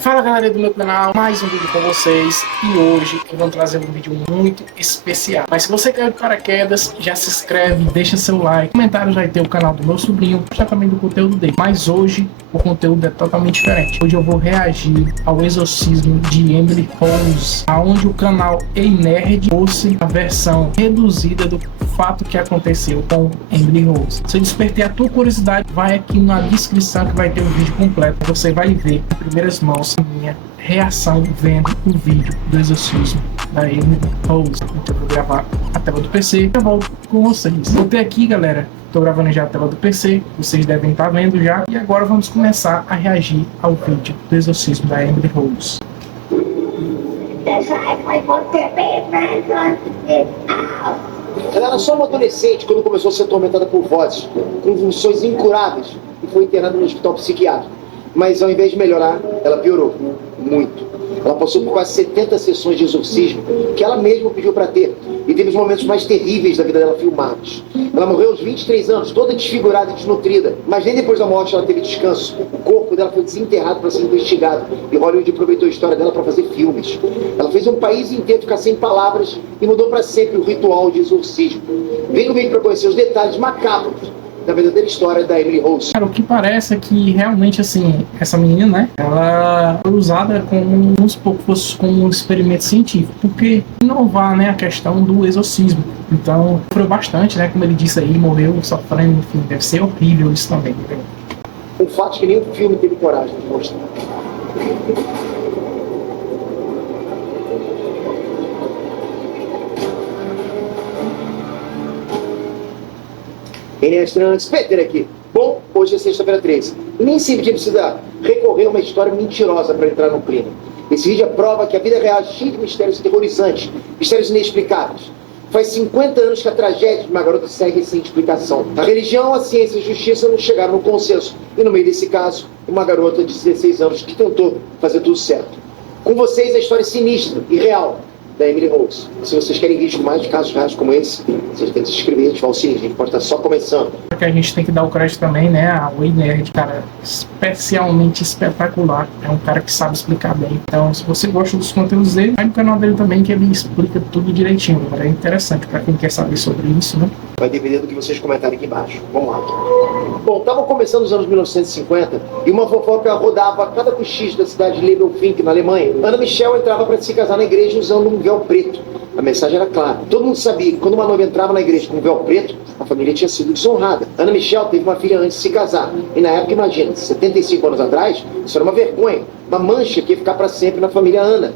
Fala galera do meu canal, mais um vídeo com vocês e hoje eu vou trazer um vídeo muito especial. Mas se você caiu de paraquedas, já se inscreve, deixa seu like, comentários vai ter o canal do meu sobrinho, já também do conteúdo dele. Mas hoje o conteúdo é totalmente diferente. Hoje eu vou reagir ao exorcismo de Emily Rose, aonde o canal Ei Nerd trouxe a versão reduzida do fato que aconteceu com Emily Rose. Se eu despertei a tua curiosidade, vai aqui na descrição que vai ter o vídeo completo. Você vai ver em primeiras mãos a minha reação vendo o vídeo do exorcismo da Emily Rose. Então eu vou gravar a tela do PC e eu volto com vocês. Voltei aqui, galera. Estou gravando já a tela do PC, vocês devem estar vendo já. E agora vamos começar a reagir ao vídeo do exorcismo da Emily Rose. Ela era só uma adolescente quando começou a ser atormentada por vozes, com convulsões incuráveis, e foi internada no hospital psiquiátrico. Mas ao invés de melhorar, ela piorou. Muito. Ela passou por quase 70 sessões de exorcismo, que ela mesma pediu para ter, e teve os momentos mais terríveis da vida dela filmados. Ela morreu aos 23 anos, toda desfigurada e desnutrida, mas nem depois da morte ela teve descanso. O corpo dela foi desenterrado para ser investigado, e Hollywood aproveitou a história dela para fazer filmes. Ela fez um país inteiro ficar sem palavras e mudou para sempre o ritual de exorcismo. Vem comigo para conhecer os detalhes macabros da verdadeira história da Emily Rose. Cara, o que parece é que realmente, assim, essa menina, né, ela foi usada como, uns poucos, como um experimento científico, porque inovar, né, a questão do exorcismo. Então, sofreu bastante, né, como ele disse aí, morreu sofrendo, enfim, deve ser horrível isso também. Né? Um fato que nenhum filme teve coragem de mostrar. Estranhos, Peter aqui. Bom, hoje é sexta-feira 13. E nem sempre a gente precisa recorrer a uma história mentirosa para entrar no clima. Esse vídeo é prova que a vida real é cheia de mistérios aterrorizantes, mistérios inexplicáveis. Faz 50 anos que a tragédia de uma garota segue sem explicação. A religião, a ciência e a justiça não chegaram no consenso. E no meio desse caso, uma garota de 16 anos que tentou fazer tudo certo. Com vocês, a história sinistra e real da Emily Rose. Se vocês querem vídeos com mais de casos reais como esse, vocês têm que se inscrever, ativar o sininho, a gente pode estar só começando. Porque a gente tem que dar o crédito também, né, ao Ei Nerd, cara, especialmente espetacular. É um cara que sabe explicar bem. Então, se você gosta dos conteúdos dele, vai no canal dele também, que ele explica tudo direitinho. É interessante para quem quer saber sobre isso, né? Vai depender do que vocês comentarem aqui embaixo. Vamos lá. Bom, estavam começando os anos 1950 e uma fofoca rodava a cada cochise da cidade de Lebelfink, na Alemanha. Ana Michel entrava para se casar na igreja usando um véu preto. A mensagem era clara. Todo mundo sabia que quando uma noiva entrava na igreja com um véu preto, a família tinha sido desonrada. Ana Michel teve uma filha antes de se casar. E na época, imagina, 75 anos atrás, isso era uma vergonha. Uma mancha que ia ficar para sempre na família Ana.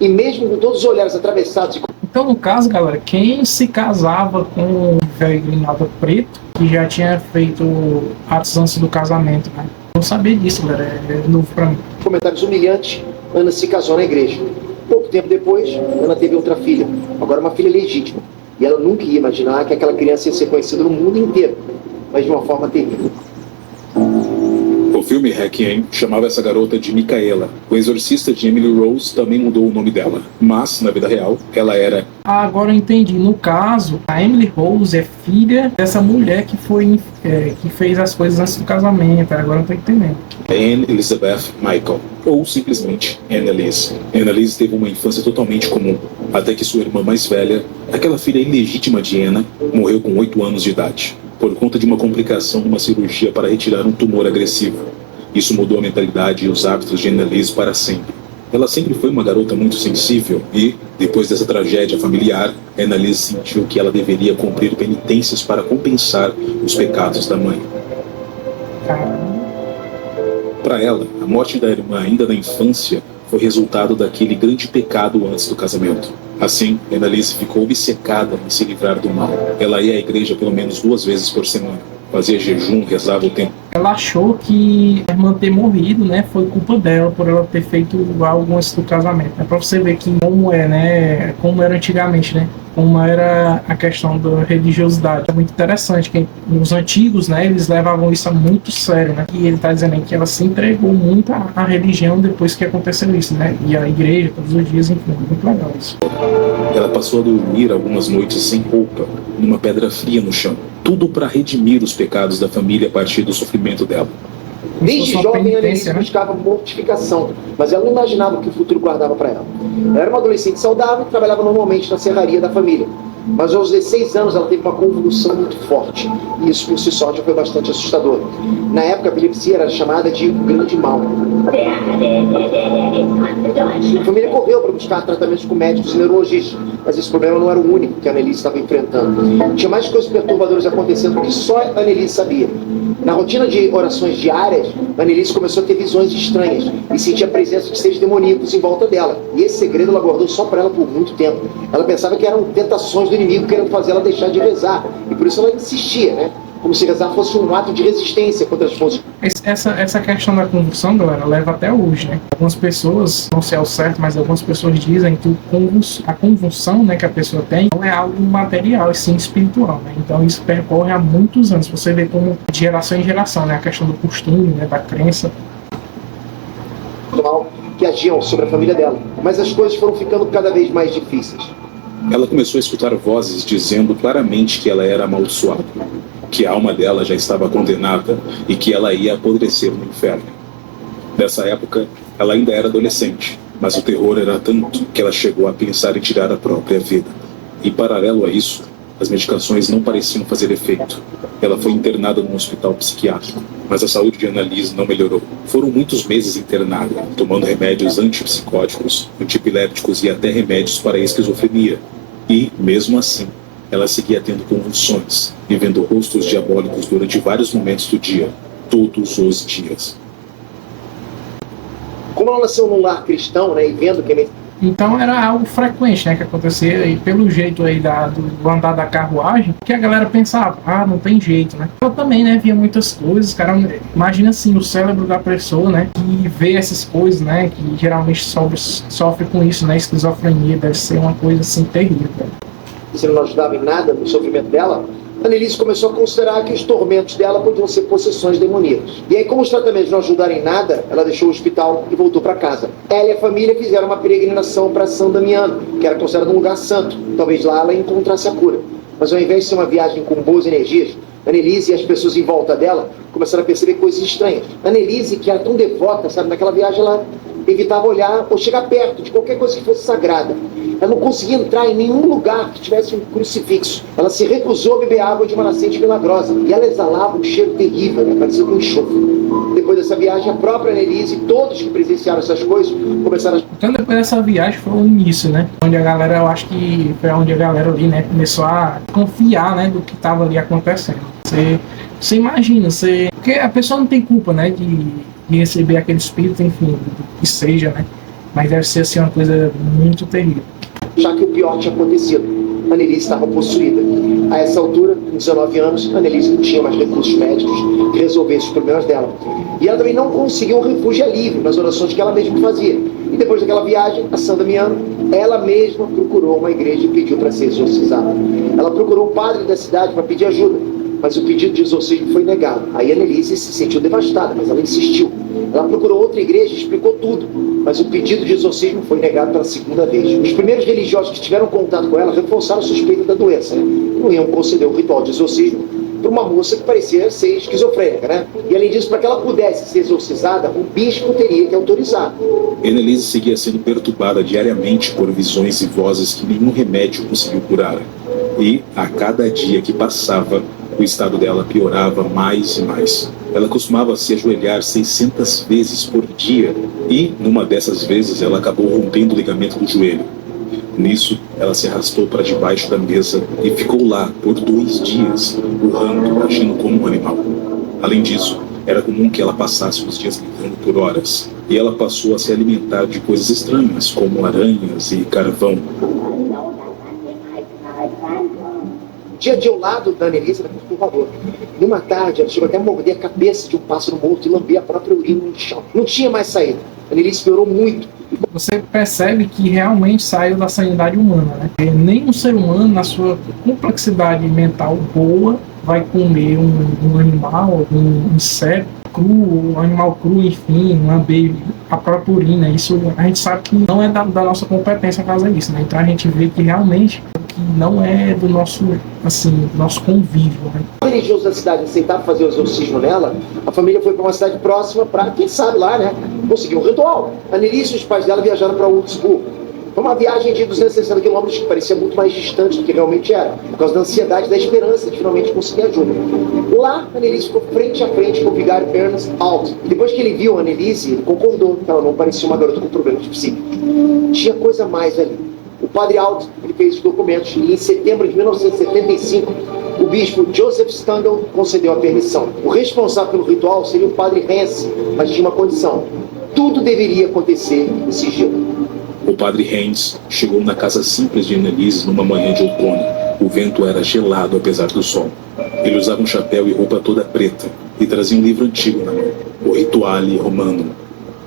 E mesmo com todos os olhares atravessados... Então, no caso, galera, quem se casava com um véu inclinado preto, que já tinha feito atos antes do casamento, né? Eu não sabia disso, galera, é novo pra mim. Comentários humilhantes, Ana se casou na igreja. Pouco tempo depois, Ana teve outra filha, agora uma filha legítima. E ela nunca ia imaginar que aquela criança ia ser conhecida no mundo inteiro, mas de uma forma terrível. O filme Requiem chamava essa garota de Micaela. O exorcista de Emily Rose também mudou o nome dela. Mas, na vida real, ela era... Agora eu entendi. No caso, a Emily Rose é filha dessa mulher que foi que fez as coisas antes do casamento. Agora eu tô entendendo. Anne Elizabeth Michael, ou simplesmente Annalise. Annalise teve uma infância totalmente comum, até que sua irmã mais velha, aquela filha ilegítima de Anna, morreu com 8 anos de idade, por conta de uma complicação numa cirurgia para retirar um tumor agressivo. Isso mudou a mentalidade e os hábitos de Annalise para sempre. Ela sempre foi uma garota muito sensível e, depois dessa tragédia familiar, Annalise sentiu que ela deveria cumprir penitências para compensar os pecados da mãe. Para ela, a morte da irmã ainda na infância foi resultado daquele grande pecado antes do casamento. Assim, Annalise ficou obcecada em se livrar do mal. Ela ia à igreja pelo menos 2 vezes por semana. Fazia jejum, rezava o tempo. Ela achou que a irmã ter morrido, né, foi culpa dela por ela ter feito algo antes do casamento. É pra você ver que como é, né, como era antigamente, né, como era a questão da religiosidade. É muito interessante que os antigos, né, eles levavam isso a muito sério, né, e ele tá dizendo aí que ela se entregou muito à religião depois que aconteceu isso, né, e à igreja todos os dias, enfim, muito legal isso. Ela passou a dormir algumas noites sem roupa, numa pedra fria no chão. Tudo para redimir os pecados da família a partir do sofrimento dela. como se Desde fosse uma jovem, a Annelise penitência, né? buscava mortificação, mas ela não imaginava o que o futuro guardava para ela. Ela era uma adolescente saudável e trabalhava normalmente na serraria da família. Mas aos 16 anos ela teve uma convulsão muito forte, e isso por si só já foi bastante assustador. Na época, a epilepsia era chamada de grande mal. A família correu para buscar tratamentos com médicos e neurologistas, mas esse problema não era o único que a Annelise estava enfrentando. Tinha mais coisas perturbadoras acontecendo que só a Annelise sabia. Na rotina de orações diárias, a Annelise começou a ter visões estranhas e sentia a presença de seres demoníacos em volta dela. E esse segredo ela guardou só para ela por muito tempo. Ela pensava que eram tentações do inimigo querendo fazer ela deixar de rezar. E por isso ela insistia, né? Como se rezar fosse um ato de resistência contra as forças. Essa questão da convulsão, galera, leva até hoje, né? Algumas pessoas, não sei ao certo, mas algumas pessoas dizem que a convulsão, né, que a pessoa tem não é algo material, e sim espiritual, né? Então isso percorre há muitos anos. Você vê como de geração em geração, né? A questão do costume, né, da crença. Que agiam sobre a família dela. Mas as coisas foram ficando cada vez mais difíceis. Ela começou a escutar vozes dizendo claramente que ela era amaldiçoada, que a alma dela já estava condenada e que ela ia apodrecer no inferno. Nessa época, ela ainda era adolescente, mas o terror era tanto que ela chegou a pensar em tirar a própria vida. E paralelo a isso, as medicações não pareciam fazer efeito. Ela foi internada num hospital psiquiátrico, mas a saúde de Annalise não melhorou. Foram muitos meses internada, tomando remédios antipsicóticos, antipilépticos e até remédios para a esquizofrenia. E, mesmo assim, ela seguia tendo convulsões e vendo rostos diabólicos durante vários momentos do dia, todos os dias. Como ela nasceu num lar cristão, né, e vendo que... Então era algo frequente, né, que acontecia, e pelo jeito aí do andar da carruagem, que a galera pensava, não tem jeito, né. Ela também, né, via muitas coisas, cara, imagina assim, o cérebro da pessoa, né, que vê essas coisas, né, que geralmente sofre com isso, né, esquizofrenia, deve ser uma coisa assim terrível. Se não ajudava em nada no sofrimento dela, a Annelise começou a considerar que os tormentos dela podiam ser possessões demoníacas. E aí, como os tratamentos não ajudaram em nada, ela deixou o hospital e voltou para casa. Ela e a família fizeram uma peregrinação para São Damiano, que era considerado um lugar santo. Talvez lá ela encontrasse a cura. Mas ao invés de ser uma viagem com boas energias, a Annelise e as pessoas em volta dela começaram a perceber coisas estranhas. A Annelise, que era tão devota, sabe, naquela viagem ela evitava olhar ou chegar perto de qualquer coisa que fosse sagrada. Ela não conseguia entrar em nenhum lugar que tivesse um crucifixo. Ela se recusou a beber água de uma nascente milagrosa. E ela exalava um cheiro terrível, né? Parecia com enxofre. Depois dessa viagem, a própria Annelise e todos que presenciaram essas coisas começaram a... Então depois dessa viagem foi o início, né? Onde a galera, eu acho que foi onde a galera ali, né, começou a confiar, né, do que estava ali acontecendo. Você imagina, porque a pessoa não tem culpa, né, de receber aquele espírito, enfim, do que seja, né? Mas deve ser assim uma coisa muito terrível. Já que o pior tinha acontecido. A Annelise estava possuída. A essa altura, com 19 anos, a Annelise não tinha mais recursos médicos que resolvessem os problemas dela. E ela também não conseguiu um refúgio e alívio nas orações que ela mesma fazia. E depois daquela viagem a São Damiano, ela mesma procurou uma igreja e pediu para ser exorcizada. Ela procurou o padre da cidade para pedir ajuda, mas o pedido de exorcismo foi negado. Aí a Annelise se sentiu devastada, mas ela insistiu. Ela procurou outra igreja e explicou tudo, mas o pedido de exorcismo foi negado pela segunda vez. Os primeiros religiosos que tiveram contato com ela reforçaram a suspeita da doença, né? Não iam conceder o ritual de exorcismo para uma moça que parecia ser esquizofrênica, né? E além disso, para que ela pudesse ser exorcizada, o bispo teria que autorizar. Annelise seguia sendo perturbada diariamente por visões e vozes que nenhum remédio conseguiu curar. E, a cada dia que passava, o estado dela piorava mais e mais. Ela costumava se ajoelhar 600 vezes por dia e, numa dessas vezes, ela acabou rompendo o ligamento do joelho. Nisso, ela se arrastou para debaixo da mesa e ficou lá por 2 dias, urrando, agindo como um animal. Além disso, era comum que ela passasse os dias gritando por horas, e ela passou a se alimentar de coisas estranhas, como aranhas e carvão. O dia a dia ao lado da Annelise era perturbador. Numa tarde, ela chegou até a morder a cabeça de um pássaro morto e lamber a própria urina no chão. Não tinha mais saída. A Annelise piorou muito. Você percebe que realmente saiu da sanidade humana, né? Porque nenhum ser humano, na sua complexidade mental boa, vai comer um animal, um inseto cru, um animal cru, enfim, lamber a própria urina. Isso a gente sabe que não é da nossa competência fazer isso, né? Então a gente vê que realmente que não é do nosso, assim, do nosso convívio, né? Os religiosos da cidade aceitaram fazer o exorcismo nela, a família foi para uma cidade próxima para, quem sabe lá, né, conseguir um ritual. A Annelise e os pais dela viajaram para Würzburg. Foi uma viagem de 260 quilômetros que parecia muito mais distante do que realmente era, por causa da ansiedade e da esperança de finalmente conseguir ajuda. Lá, a Annelise ficou frente a frente com o vigário Ernst Alt. Depois que ele viu a Annelise, ele concordou que ela não parecia uma garota com problemas psíquicos. Tinha coisa a mais ali. O padre Alt ele fez os documentos e em setembro de 1975, o bispo Joseph Stangl concedeu a permissão. O responsável pelo ritual seria o padre Hens, mas tinha uma condição. Tudo deveria acontecer em sigilo. O padre Hens chegou na casa simples de Annelise numa manhã de outono. O vento era gelado apesar do sol. Ele usava um chapéu e roupa toda preta e trazia um livro antigo na mão, o Rituale Romanum,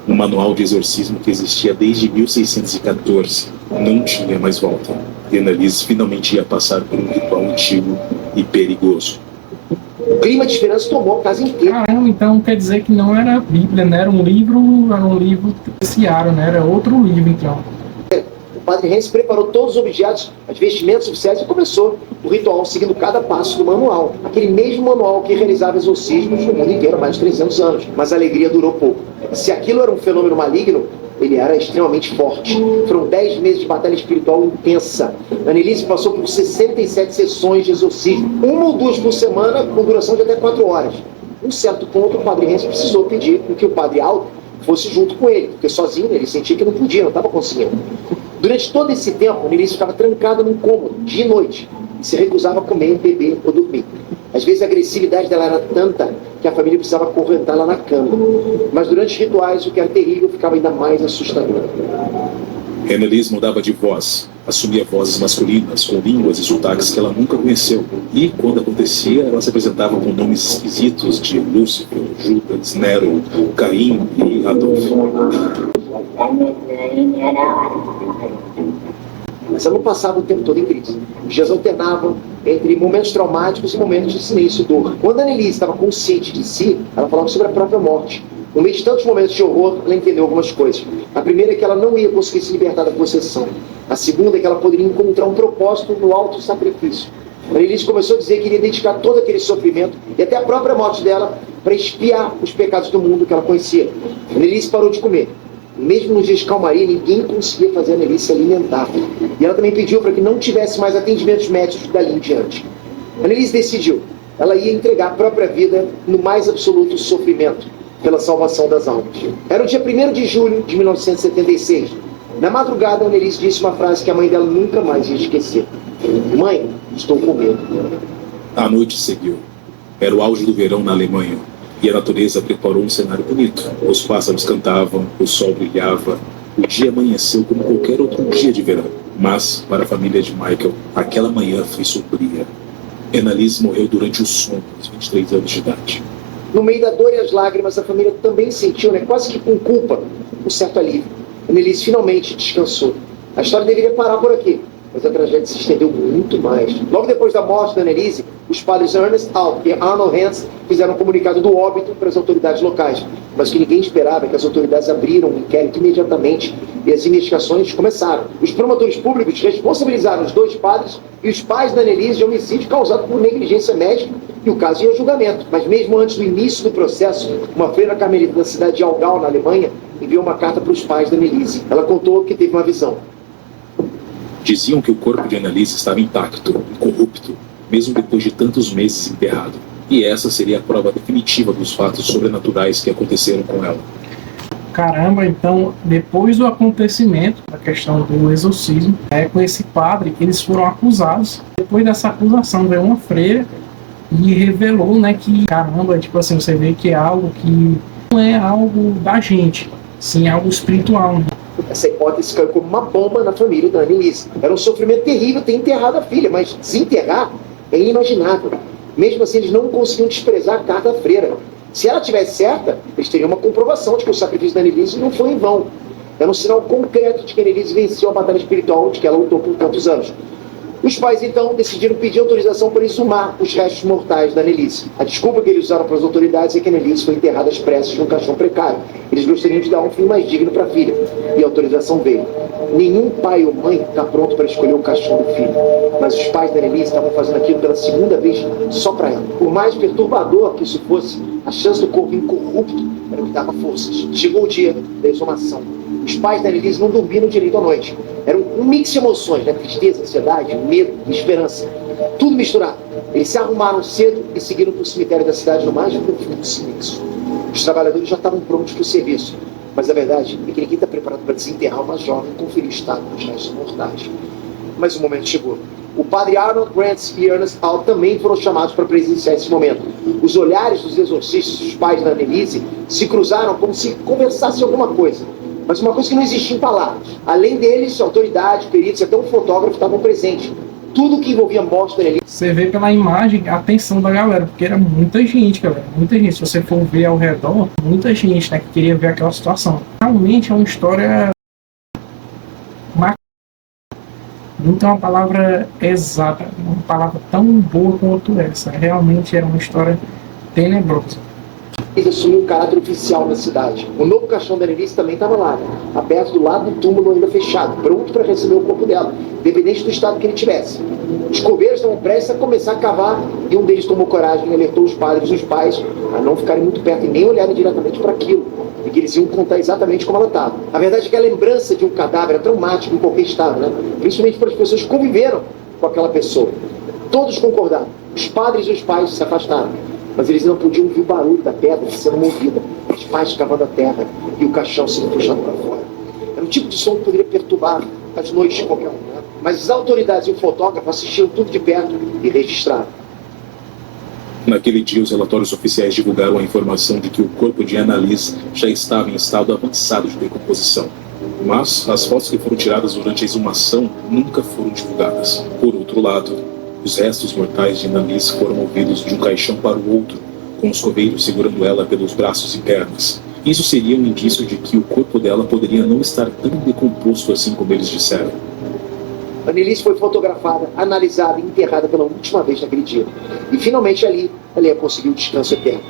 um manual de exorcismo que existia desde 1614. Não tinha mais volta. E Annelise finalmente ia passar por um ritual antigo e perigoso. O clima de esperança tomou a casa inteira. Caramba, então quer dizer que não era Bíblia, né? Era um livro terciário, né? Era outro livro, então. O padre Hens preparou todos os objetos, as vestimentas oficiais e começou o ritual seguindo cada passo do manual. Aquele mesmo manual que realizava exorcismos no mundo inteiro há mais de 300 anos. Mas a alegria durou pouco. Se aquilo era um fenômeno maligno, ele era extremamente forte. Foram 10 meses de batalha espiritual intensa. Annelise passou por 67 sessões de exorcismo, 1 ou 2 por semana, com duração de até 4 horas. Em um certo ponto, o padre Hens precisou pedir que o padre Alto fosse junto com ele, porque sozinho ele sentia que não podia, não estava conseguindo. Durante todo esse tempo, Annelise ficava trancada num cômodo, dia e noite, e se recusava a comer, beber ou dormir. Às vezes a agressividade dela era tanta que a família precisava acorrentá-la na cama. Mas durante os rituais, o que era terrível ficava ainda mais assustador. Annelise mudava de voz, assumia vozes masculinas com línguas e sotaques que ela nunca conheceu. E, quando acontecia, ela se apresentava com nomes esquisitos de Lúcifer, Judas, Nero, Caim e Adolf. Mas ela não passava o tempo todo em crise. Os dias alternavam entre momentos traumáticos e momentos de silêncio e dor. Quando a Annelise estava consciente de si, ela falava sobre a própria morte. No meio de tantos momentos de horror, ela entendeu algumas coisas. A primeira é que ela não ia conseguir se libertar da possessão. A segunda é que ela poderia encontrar um propósito no alto sacrifício. A Annelise começou a dizer que iria dedicar todo aquele sofrimento e até a própria morte dela para expiar os pecados do mundo que ela conhecia. A Annelise parou de comer. Mesmo nos dias de calmaria, ninguém conseguia fazer a Annelise se alimentar. E ela também pediu para que não tivesse mais atendimentos médicos dali em diante. A Annelise decidiu. Ela ia entregar a própria vida no mais absoluto sofrimento pela salvação das almas. Era o dia 1º de julho de 1976. Na madrugada, a Annelise disse uma frase que a mãe dela nunca mais ia esquecer. Mãe, estou com medo. A noite seguiu. Era o auge do verão na Alemanha. E a natureza preparou um cenário bonito. Os pássaros cantavam, o sol brilhava. O dia amanheceu como qualquer outro dia de verão. Mas, para a família de Michael, aquela manhã foi sombria. Annelise morreu durante o sono, aos 23 anos de idade. No meio da dor e as lágrimas, a família também sentiu, quase que com culpa, um certo alívio. Annelise finalmente descansou. A história deveria parar por aqui, mas a tragédia se estendeu muito mais. Logo depois da morte da Annelise, os padres Ernst Alt e Arnold Hens fizeram um comunicado do óbito para as autoridades locais. Mas o que ninguém esperava é que as autoridades abriram um inquérito imediatamente e as investigações começaram. Os promotores públicos responsabilizaram os 2 padres e os pais da Annelise de homicídio causado por negligência médica e o caso ia a julgamento. Mas mesmo antes do início do processo, uma freira carmelita da cidade de Aargau, na Alemanha, enviou uma carta para os pais da Annelise. Ela contou que teve uma visão. Diziam que o corpo de Annelise estava intacto, incorrupto, mesmo depois de tantos meses enterrado. E essa seria a prova definitiva dos fatos sobrenaturais que aconteceram com ela. Caramba, então, depois do acontecimento, da questão do exorcismo, com esse padre, eles foram acusados. Depois dessa acusação, veio uma freira e revelou, que, caramba, tipo assim, você vê que é algo que não é algo da gente, sim, é algo espiritual. Essa hipótese caiu como uma bomba na família da Annelise. Era um sofrimento terrível ter enterrado a filha, mas desenterrar é inimaginável. Mesmo assim, eles não conseguiam desprezar a carta da freira. Se ela tivesse certa, eles teriam uma comprovação de que o sacrifício da Annelise não foi em vão. Era um sinal concreto de que a Annelise venceu a batalha espiritual de que ela lutou por tantos anos. Os pais, então, decidiram pedir autorização para exumar os restos mortais da Annelise. A desculpa que eles usaram para as autoridades é que a Annelise foi enterrada às pressas num caixão precário. Eles gostariam de dar um fim mais digno para a filha. E a autorização veio. Nenhum pai ou mãe está pronto para escolher o caixão do filho. Mas os pais da Annelise estavam fazendo aquilo pela segunda vez só para ela. Por mais perturbador que isso fosse, a chance do corpo incorrupto era o que dava forças. Chegou o dia da exumação. Os pais da Annelise não dormiram direito à noite. Era um mix de emoções, né? Tristeza, ansiedade, medo e esperança. Tudo misturado. Eles se arrumaram cedo e seguiram para o cemitério da cidade no mais profundo silêncio. Os trabalhadores já estavam prontos para o serviço. Mas a verdade é que ninguém está preparado para desenterrar uma jovem e conferir o estado dos restos mortais. Mas o momento chegou. O padre Arnold Grant e Ernest Hall também foram chamados para presenciar esse momento. Os olhares dos exorcistas, os pais da Annelise, se cruzaram como se conversassem alguma coisa. Mas uma coisa que não existia em palavras. Além deles, autoridade, peritos e até um fotógrafo estavam presentes. Tudo que envolvia a morte da Annelise. Você vê pela imagem a atenção da galera, porque era muita gente, galera. Muita gente. Se você for ver ao redor, muita gente, né, que queria ver aquela situação. Realmente é uma história não tem uma palavra exata, uma palavra tão boa quanto essa. Realmente era uma história tenebrosa. Ele assumiu um caráter oficial na cidade. O novo caixão da Annelise também estava lá, né? Aberto do lado do túmulo ainda fechado, pronto para receber o corpo dela, independente do estado que ele tivesse. Os coveiros estavam prestes a começar a cavar e um deles tomou coragem e alertou os padres e os pais a não ficarem muito perto e nem olharem diretamente para aquilo, e que eles iam contar exatamente como ela estava. A verdade é que a lembrança de um cadáver é traumática em qualquer estado, né? Principalmente para as pessoas que conviveram com aquela pessoa. Todos concordaram. Os padres e os pais se afastaram. Mas eles não podiam ouvir o barulho da pedra sendo movida, os pais cavando a terra e o caixão sendo puxado para fora. Era um tipo de som que poderia perturbar as noites de qualquer um, né? Mas as autoridades e o fotógrafo assistiram tudo de perto e registraram. Naquele dia, os relatórios oficiais divulgaram a informação de que o corpo de Annalise já estava em estado avançado de decomposição. Mas as fotos que foram tiradas durante a exumação nunca foram divulgadas. Por outro lado, os restos mortais de Annalise foram movidos de um caixão para o outro, com os coveiros segurando ela pelos braços e pernas. Isso seria um indício de que o corpo dela poderia não estar tão decomposto assim como eles disseram. Annelise foi fotografada, analisada e enterrada pela última vez naquele dia. E finalmente ali, ela ia conseguir o descanso eterno.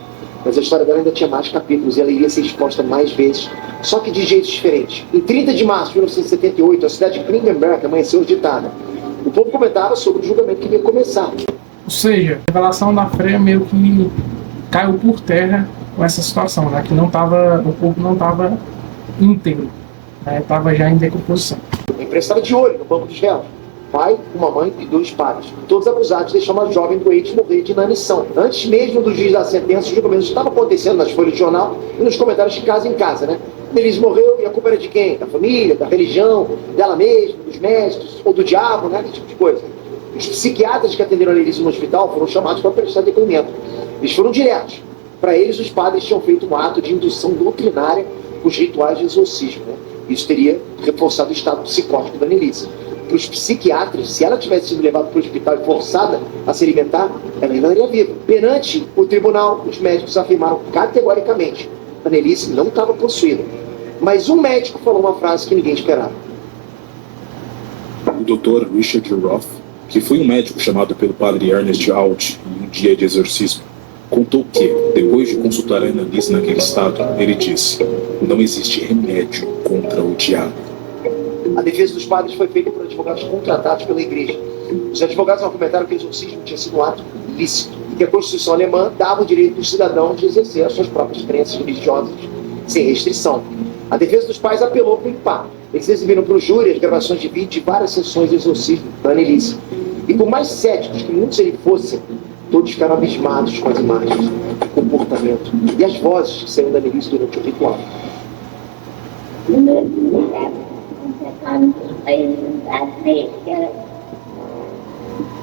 Mas a história dela ainda tinha mais capítulos e ela iria ser exposta mais vezes, só que de jeitos diferentes. Em 30 de março de 1978, a cidade de Klingenberg amanheceu agitada. O povo comentava sobre o julgamento que ia começar. Ou seja, a revelação da freia meio que caiu por terra com essa situação, né? Que não tava, o corpo não estava íntegro, né? Estava já em decomposição. A imprensa estava de olho no banco dos réus. Pai, uma mãe e 2 padres. Todos acusados de deixar uma jovem doente morrer de inanição. Antes mesmo do juiz da sentença, o julgamento estava acontecendo nas folhas de jornal e nos comentários de casa em casa, né? Annelise morreu e a culpa era de quem? Da família, da religião, dela mesma, dos médicos ou do diabo, né? Esse tipo de coisa. Os psiquiatras que atenderam a Annelise no hospital foram chamados para prestar depoimento. Eles foram diretos. Para eles, os padres tinham feito um ato de indução doutrinária com os rituais de exorcismo, né? Isso teria reforçado o estado psicótico da Annelise. Para os psiquiatras, se ela tivesse sido levada para o hospital e forçada a se alimentar, ela ainda estaria viva. Perante o tribunal, os médicos afirmaram categoricamente que Annelise não estava possuída. Mas um médico falou uma frase que ninguém esperava. O Dr. Richard Roth, que foi um médico chamado pelo padre Ernest Alt em um dia de exorcismo, contou que, depois de consultar a Annelise naquele estado, ele disse: não existe remédio contra o diabo. A defesa dos padres foi feita por advogados contratados pela igreja. Os advogados argumentaram que o exorcismo tinha sido um ato lícito e que a Constituição alemã dava o direito dos cidadãos de exercer as suas próprias crenças religiosas sem restrição. A defesa dos pais apelou para o impar. Eles exibiram para o júri as gravações de vídeo de várias sessões de exorcismo da Annelise. E por mais céticos que muitos eles fossem, todos ficaram abismados com as imagens, o comportamento e as vozes que saíram da Annelise durante o ritual.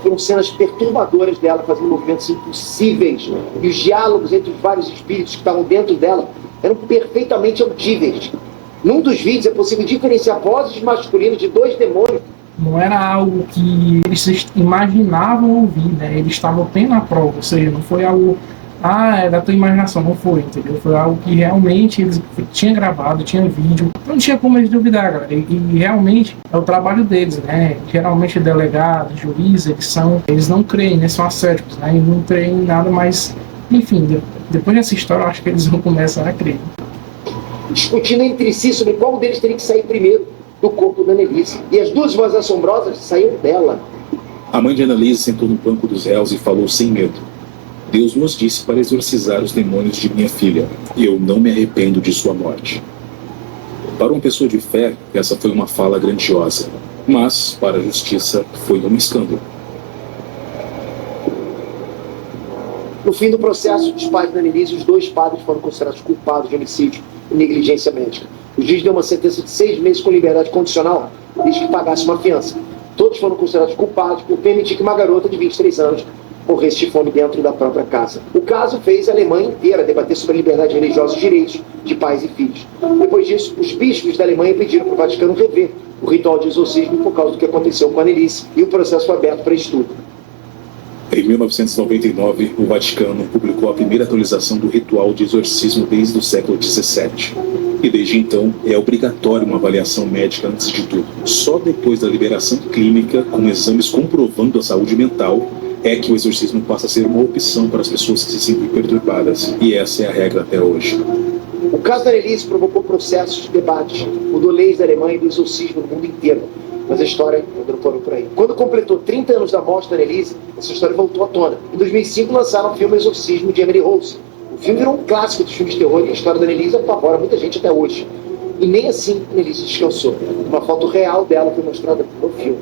Foram cenas perturbadoras dela fazendo movimentos impossíveis, e os diálogos entre os vários espíritos que estavam dentro dela eram perfeitamente audíveis. Num dos vídeos é possível diferenciar vozes masculinas de 2 demônios. Não era algo que eles imaginavam ouvir, né? Eles estavam tendo a prova, ou seja, não foi algo é da tua imaginação, não foi, entendeu? Foi algo que realmente eles tinham gravado, tinha vídeo, não tinha como eles duvidar, galera. E realmente é o trabalho deles, né? Geralmente delegados, juízes, eles não creem, né? São ascéticos, né? E não creem em nada, mas, enfim, depois dessa história eu acho que eles vão começar a crer. Discutindo entre si sobre qual deles teria que sair primeiro do corpo da Annelise. E as duas vozes assombrosas saíram dela. A mãe de Annelise sentou no banco dos réus e falou sem medo. Deus nos disse para exorcizar os demônios de minha filha, e eu não me arrependo de sua morte. Para uma pessoa de fé, essa foi uma fala grandiosa, mas, para a justiça, foi um escândalo. No fim do processo dos pais da Annelise, os 2 padres foram considerados culpados de homicídio e negligência médica. O juiz deu uma sentença de 6 meses com liberdade condicional, desde que pagasse uma fiança. Todos foram considerados culpados por permitir que uma garota de 23 anos morresse de fome dentro da própria casa. O caso fez a Alemanha inteira debater sobre a liberdade religiosa e os direitos de pais e filhos. Depois disso, os bispos da Alemanha pediram para o Vaticano rever o ritual de exorcismo por causa do que aconteceu com a Annelise, e o processo foi aberto para estudo. Em 1999, o Vaticano publicou a primeira atualização do ritual de exorcismo desde o século XVII. E desde então, é obrigatório uma avaliação médica antes de tudo. Só depois da liberação clínica, com exames comprovando a saúde mental, é que o exorcismo passa a ser uma opção para as pessoas que se sentem perturbadas. E essa é a regra até hoje. O caso da Annelise provocou processos, debates, mudou leis da Alemanha e do exorcismo no mundo inteiro. Mas a história ainda não parou por aí. Quando completou 30 anos da morte da Annelise, essa história voltou à tona. Em 2005 lançaram o filme Exorcismo de Emily Rose. O filme virou um clássico dos filmes de terror e a história da Annelise apavora muita gente até hoje. E nem assim Annelise descansou. Uma foto real dela foi mostrada no filme.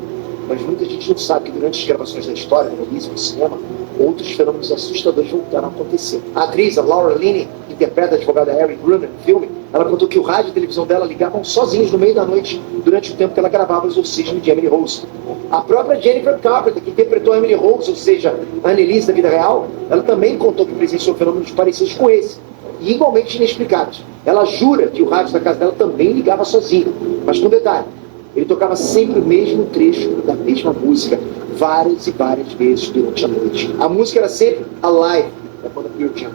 Mas muita gente não sabe que durante as gravações da história da Annelise no cinema, outros fenômenos assustadores voltaram a acontecer. A atriz, a Laura Linney, que interpreta a advogada Erin Brunner no filme, ela contou que o rádio e a televisão dela ligavam sozinhos no meio da noite durante o tempo que ela gravava o exorcismo de Emily Rose. A própria Jennifer Carpenter, que interpretou a Emily Rose, ou seja, a Annelise da vida real, ela também contou que presenciou fenômenos parecidos com esse, e igualmente inexplicados. Ela jura que o rádio da casa dela também ligava sozinho, mas com detalhe, ele tocava sempre o mesmo trecho da mesma música, várias e várias vezes durante a noite. A música era sempre Alive, da banda Pearl Jam.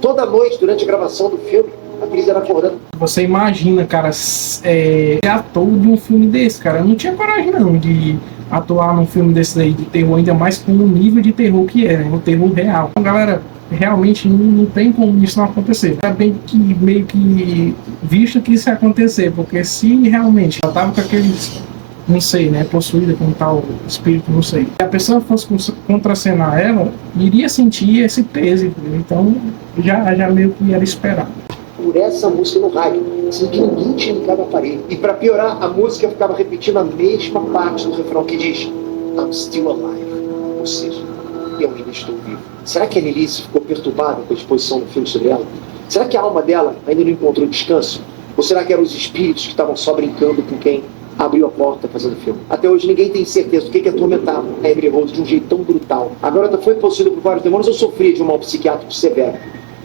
Toda noite, durante a gravação do filme, a atriz era acordando. Você imagina, cara, ser ator de um filme desse, cara. Eu não tinha coragem, não, de atuar num filme desse aí de terror, ainda mais com o nível de terror que é, né? Um terror real. Então, galera, realmente não tem como isso não acontecer. É bem que meio que visto que isso ia acontecer, porque se realmente ela tava com aqueles, não sei, né, possuída com tal espírito, não sei. Se a pessoa fosse contracenar ela, iria sentir esse peso, entendeu? Então já meio que era esperado. Por essa música no rádio, assim que ninguém tinha ligado a aparelho. E para piorar, a música ficava repetindo a mesma parte do refrão que diz I'm still alive, ou seja, eu ainda estou vivo. Será que a Annelise ficou perturbada com a exposição do filme sobre ela? Será que a alma dela ainda não encontrou descanso? Ou será que eram os espíritos que estavam só brincando com quem abriu a porta fazendo o filme? Até hoje ninguém tem certeza do que atormentava a Emily Rose de um jeito tão brutal. A garota foi possuída por vários demônios ou sofria de um mal psiquiátrico severo?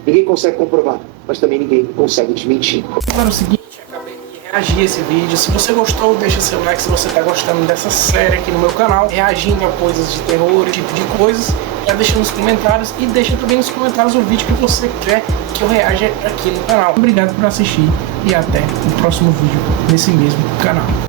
Ninguém consegue comprovar, mas também ninguém consegue desmentir. Agora é o seguinte, acabei de reagir a esse vídeo. Se você gostou, deixa seu like. Se você está gostando dessa série aqui no meu canal, reagindo a coisas de terror, tipo de coisas, já deixa nos comentários e deixa também nos comentários o vídeo que você quer que eu reaja aqui no canal. Obrigado por assistir e até o próximo vídeo nesse mesmo canal.